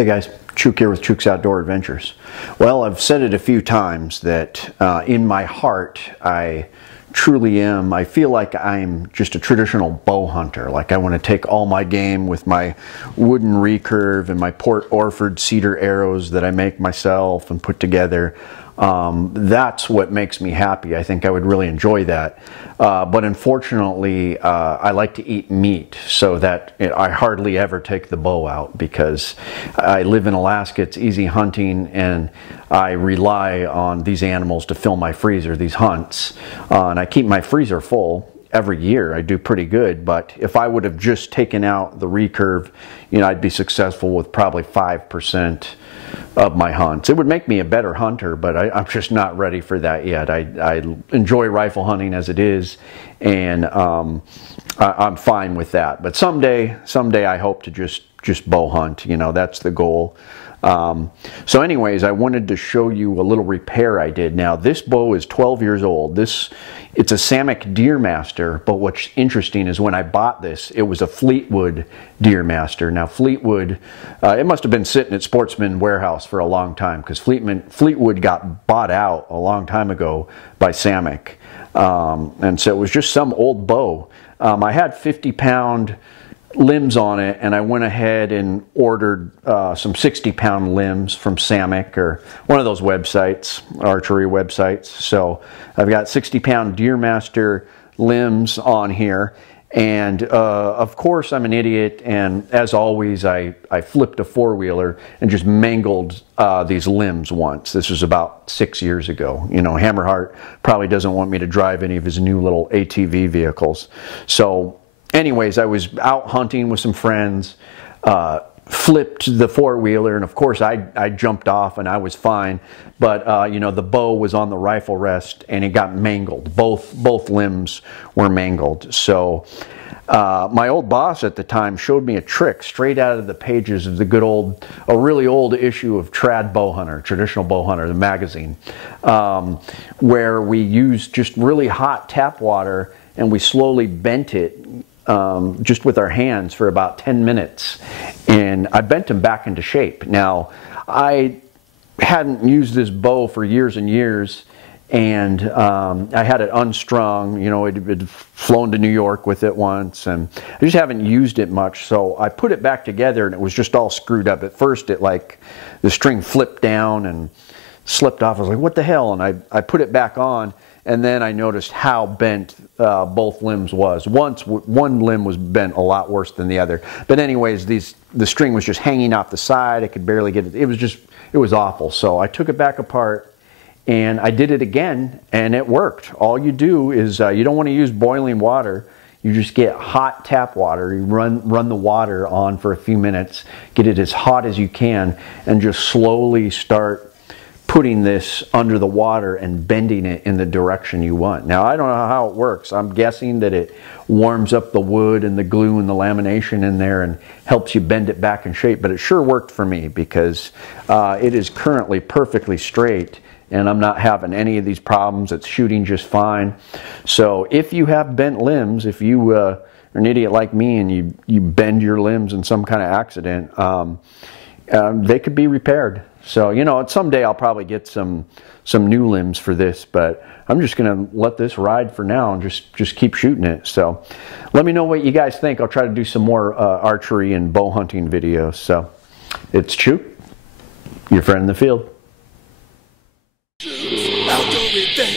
Hey guys, Chuke here with Chuke's Outdoor Adventures. Well, I've said it a few times that in my heart I truly am, I feel like I'm just a traditional bow hunter. Like I want to take all my game with my wooden recurve and my Port Orford cedar arrows that I make myself and put together. That's what makes me happy. I think I would really enjoy that. But unfortunately, I like to eat meat, so that I hardly ever take the bow out because I live in Alaska. It's easy hunting, and I rely on these animals to fill my freezer, these hunts. And I keep my freezer full every year. I do pretty good, but if I would have just taken out the recurve, I'd be successful with probably 5% of my hunts. It would make me a better hunter, but I'm just not ready for that yet. I enjoy rifle hunting as it is, and I'm fine with that. But someday I hope to just bow hunt. That's the goal. So anyways, I wanted to show you a little repair I did. Now this bow is 12 years old. It's a Samick Deermaster, but what's interesting is when I bought this, it was a Fleetwood Deermaster. Now Fleetwood, it must have been sitting at Sportsman Warehouse for a long time because Fleetwood got bought out a long time ago by Samick. And so it was just some old bow. I had 50-pound limbs on it, and I went ahead and ordered some 60-pound limbs from Samick, or one of those websites, archery websites. So I've got 60-pound Deermaster limbs on here, and of course I'm an idiot, and as always I flipped a four-wheeler and just mangled these limbs once. This was about 6 years ago. Hammerheart probably doesn't want me to drive any of his new little ATV vehicles. So anyways, I was out hunting with some friends, flipped the four-wheeler, and of course I jumped off and I was fine, but the bow was on the rifle rest and it got mangled. Both limbs were mangled. So my old boss at the time showed me a trick straight out of the pages of a really old issue of Trad Bowhunter, Traditional Bowhunter, the magazine, where we used just really hot tap water and we slowly bent it just with our hands for about 10 minutes, and I bent them back into shape. Now, I hadn't used this bow for years and years, and I had it unstrung. It had flown to New York with it once, and I just haven't used it much, so I put it back together and it was just all screwed up. At first the string flipped down and slipped off. I was like, what the hell? And I put it back on, and then I noticed how bent both limbs was. One limb was bent a lot worse than the other. But anyways, the string was just hanging off the side. I could barely get it. It was awful. So I took it back apart and I did it again, and it worked. All you do is you don't want to use boiling water. You just get hot tap water. You run the water on for a few minutes, get it as hot as you can, and just slowly start putting this under the water and bending it in the direction you want. Now, I don't know how it works. I'm guessing that it warms up the wood and the glue and the lamination in there and helps you bend it back in shape, but it sure worked for me because it is currently perfectly straight and I'm not having any of these problems. It's shooting just fine. So if you have bent limbs, if you are an idiot like me and you bend your limbs in some kind of accident, they could be repaired. So, someday I'll probably get some new limbs for this, but I'm just going to let this ride for now and just keep shooting it. So let me know what you guys think. I'll try to do some more archery and bow hunting videos. So it's Chuke, your friend in the field. Outdoor Adventures.